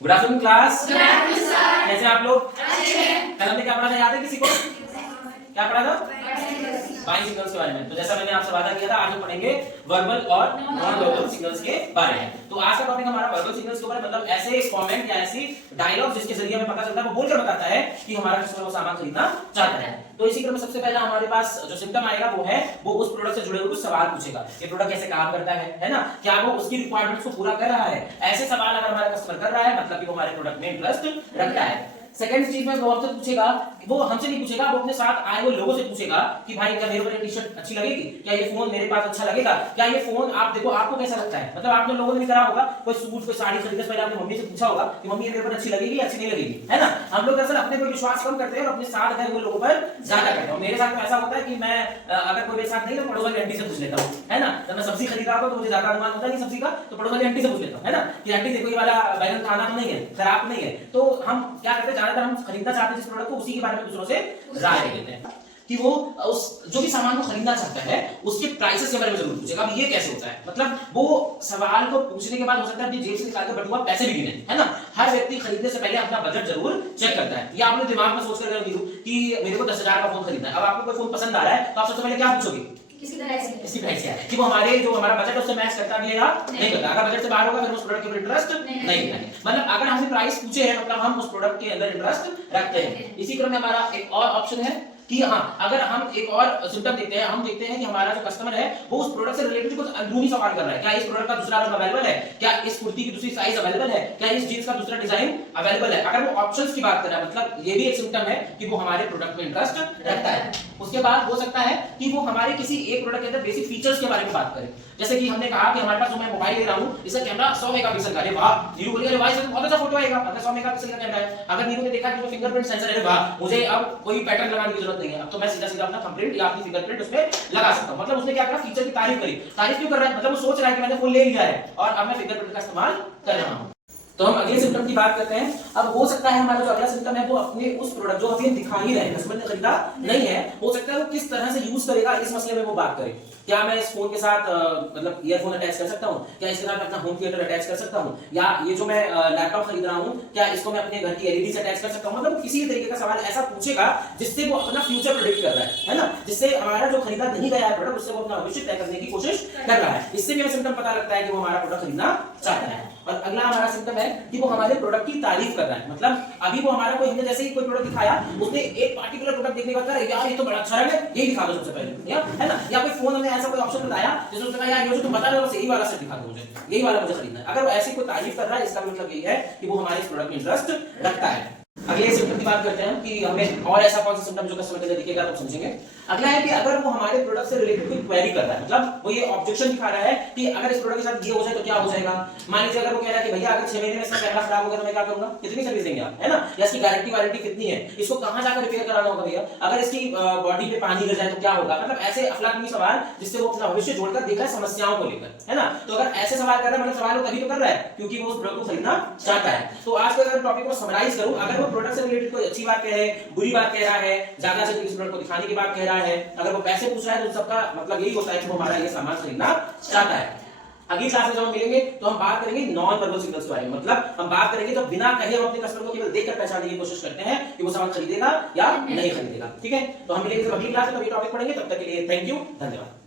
Good afternoon class. Good afternoon sir. कैसे आप लोग? अच्छे हैं। कल हमने क्या पढ़ा था, याद है किसी को? क्या पढ़ा था? बाइंग सिग्नल्स के बारे में। तो जैसा मैंने आपसे वादा किया था, आज हम पढ़ेंगे वर्बल और नॉन वर्बल सिग्नल्स के बारे में। तो आज का टॉपिक हमारा वर्बल सिग्नल्स के ऊपर, मतलब ऐसे कमेंट या ऐसी डायलॉग जिसके जरिए हमें पता चलता है, वो बोलकर बताता है कि हमारा कस्टमर वो सामान खरीदना चाहता है। तो इसी क्रम में सबसे पहला हमारे पास जो सिम्टम आएगा वो उस प्रोडक्ट से जुड़े हुए कुछ सवाल पूछेगा। ये प्रोडक्ट कैसे काम करता है ना? क्या वो उसकी रिक्वायरमेंट्स को पूरा कर रहा है? ऐसे सवाल अगर हमारा कस्टमर कर रहा है, मतलब कि वो हमारे प्रोडक्ट में इंटरेस्ट रखता है। सेकंड चीज में वो हमसे पूछेगा, वो हमसे नहीं पूछेगा, वो अपने साथ आए हुए लोगों से पूछेगा कि भाई क्या मेरे ऊपर टी शर्ट अच्छी लगेगी, क्या ये फोन मेरे पास अच्छा लगेगा, क्या ये फोन आप देखो आपको कैसा लगता है। मतलब आपने लोगों ने भी करा होगा, कोई सूट कोई साड़ी खरीदने से पहले आपने मम्मी से पूछा होगा कि मम्मी ये मेरे ऊपर अच्छी लगेगी अच्छी नहीं लगेगी, है ना? हम लोग दरअसल अपने पर विश्वास कम करते हैं और अपने साथ गए हुए लोगों पर ज्यादा करते हैं। मेरे साथ तो ऐसा होता है कि मैं अगर कोई मेरे साथ नहीं, तो पड़ोस वाली आंटी से पूछ लेता हूँ, है ना? जब मैं सब्जी खरीद रहा हूँ तो मुझे ज्यादा अनुमान होता नहीं सब्जी का, तो पड़ोस वाली आंटी से पूछ लेता हूँ, है ना, कि आंटी देखो ये वाला बैगन खाना तो नहीं है, खराब नहीं है। तो हम क्या करते हैं, ज्यादातर हम खरीदना चाहते हैं जिस प्रोडक्ट को, उसी के बारे में दूसरों से राय लेते हैं कि वो उस जो भी सामान को खरीदना चाहता है उसके प्राइसेस के बारे में जरूर पूछेगा। अब ये कैसे होता है, मतलब वो सवाल को पूछने के बाद हो सकता है अपनी जेब से निकाल कर बटुआ पैसे भी गिने, है ना? हर व्यक्ति खरीदने से पहले अपना बजट जरूर चेक करता है। ये आपने दिमाग में सोच कर गए कि मेरे को 10,000 का फोन खरीदना है। अब आपको कोई फोन पसंद आ रहा है तो आप सबसे पहले क्या पूछोगे, इसकी प्राइस क्या है, कि वो हमारा बजट है उससे मैच करता भी है या नहीं करता। अगर बजट से बाहर होगा फिर उस प्रोडक्ट के ऊपर इंटरेस्ट नहीं है। मतलब अगर हमसे प्राइस पूछे हैं मतलब हम उस प्रोडक्ट के अंदर इंटरेस्ट रखते हैं। इसी क्रम में हमारा एक और ऑप्शन है कि हाँ, अगर हम एक और सिम्टम देखते हैं, हम देखते हैं कि हमारा जो कस्टमर है वो उस प्रोडक्ट से रिलेटेड कुछ अंदरूनी सवाल कर रहा है। क्या इस प्रोडक्ट का दूसरा रंग अवेलेबल है, क्या इस कुर्ती की दूसरी साइज अवेलेबल है, क्या इस जींस का दूसरा डिजाइन अवेलेबल है। अगर वो ऑप्शंस की बात कर रहा है, मतलब ये भी एक सिम्टम है कि वो हमारे प्रोडक्ट में इंटरेस्ट रखता है। उसके बाद हो सकता है कि वो हमारे किसी एक प्रोडक्ट के अंदर बेसिक फीचर्स के बारे में बात करें। जैसे कि हमने कहा कि हमारे पास जो मैं मोबाइल ले रहा हूं इसका कैमरा 100 मेगापिक्सल का है। वाह, नीरू बोली अरे भाई इसमें बहुत अच्छा फोटो आएगा, अगर 100 मेगापिक्सल का कैमरा है। अगर नीरू ने देखा कि जो फिंगरप्रिंट सेंसर है, वाह मुझे अब कोई पैटर्न लगाने की जरूरत नहीं है, अब तो मैं सीधा सीधा अपना थंबप्रिंट या अपनी फिंगरप्रिंट उसमें लगा सकता हूं। मतलब उसने क्या करा, फीचर की तारीफ करी। तारीफ क्यों कर रहा है, मतलब वो सोच रहा है कि मैंने फोन ले लिया है और अब मैं फिंगरप्रिंट का इस्तेमाल कर रहा हूं। तो हम अगले सिम्टम की बात करते हैं। अब हो सकता है हमारा जो अगला सिम्टम है वो अपने उस प्रोडक्ट जो अभी हम दिखा ही रहे हैं, कस्टमर ने खरीदा नहीं है, हो सकता है वो किस तरह से यूज करेगा इस मसले में वो बात करे। क्या मैं इस फोन के साथ मतलब ईयरफोन अटैच कर सकता हूं, क्या इसके साथ अपना होम थिएटर अटैच कर सकता हूं, या ये जो मैं लैपटॉप खरीद रहा हूं क्या इसको मैं अपने घर की एलईडी से अटैच कर सकता हूं। मतलब किसी तरीके का सवाल ऐसा पूछेगा जिससे वो अपना फ्यूचर प्रेडिक्ट कर रहा है ना, जिससे हमारा जो खरीदा नहीं गया है प्रोडक्ट उससे वो अपना भविष्य तय करने की कोशिश कर रहा है। इससे भी हमें सिम्टम पता लगता है कि वो हमारा प्रोडक्ट खरीदना चाहता है। और अगला हमारा सिम्टम है कि वो हमारे प्रोडक्ट की तारीफ कर रहा है। मतलब अभी वो हमारा कोई, हमने जैसे ही कोई प्रोडक्ट दिखाया उसने एक पार्टिकुलर प्रोडक्ट देखने के बाद कहा यार ये तो बड़ा अच्छा है, ये दिखा दो सबसे पहले, या है ना? या कोई फोन हमने ऐसा कोई ऑप्शन बताया जिसमें उसने कहा यार ये जो तुम बता रहे हो यही वाला सेट दिखा दो मुझे, यही वाला मुझे खरीदना है। अगर वो ऐसी कोई तारीफ कर रहा है इसका मतलब यही है कि वो हमारे इस प्रोडक्ट में इंटरेस्ट रखता है। अगले सिम्टम की बात करते हैं कि हमें और ऐसा कौन सा सिम्टम जो कस्टमर के लिए दिखेगा तो समझेंगे। अगला है कि अगर वो हमारे प्रोडक्ट से रिलेटेड कोई क्वेरी कर रहा है, मतलब वो ये ऑब्जेक्शन दिखा रहा है कि अगर इस प्रोडक्ट के साथ ये हो जाए तो क्या हो जाएगा। मान लीजिए अगर वो कह रहा है कि भैया अगर 6 महीने में इसका कैमरा खराब हो गया तो मैं क्या करूंगा, कितनी सर्विस देंगे आप, है ना? या इसकी गारंटी वारंटी कितनी है, इसको कहां जाकर रिपेयर कराना होगा भैया, अगर इसकी बॉडी पे पानी गिर जाए तो क्या होगा। मतलब ऐसे अफलातूनी सवाल जिससे वो अपना भविष्य जोड़कर देख रहा है समस्याओं को लेकर, है ना? तो अगर ऐसे सवाल कर रहा है मतलब सवाल वो तभी तो कर रहा है क्योंकि वो उस प्रोडक्ट को खरीदना चाहता है। तो आज के अगर टॉपिक को समराइज करूं, अगर वो प्रोडक्ट से रिलेटेड कोई अच्छी बात कह रहा है, बुरी बात कह रहा है, ज्यादा से इस प्रोडक्ट को दिखाने की बात कह रहा है, अगर वो पैसे पूछ रहा है तो सबका मतलब यही होता है कि वो हमारा ये सामान खरीदना चाहता है। अगली क्लास में जब हम मिलेंगे तो हम बात करेंगे नॉन वर्बल सिग्नल्स के बारे में। मतलब हम बात करेंगे जब बिना कहे हम अपने कस्टमर को केवल देखकर पहचानने की कोशिश करते हैं कि वो सामान खरीदेगा या नहीं खरीदेगा। ठीक है, तो हम मिलेंगे जब अगली क्लास में, तब ये टॉपिक पढ़ेंगे। तब तक के लिए थैंक यू, धन्यवाद।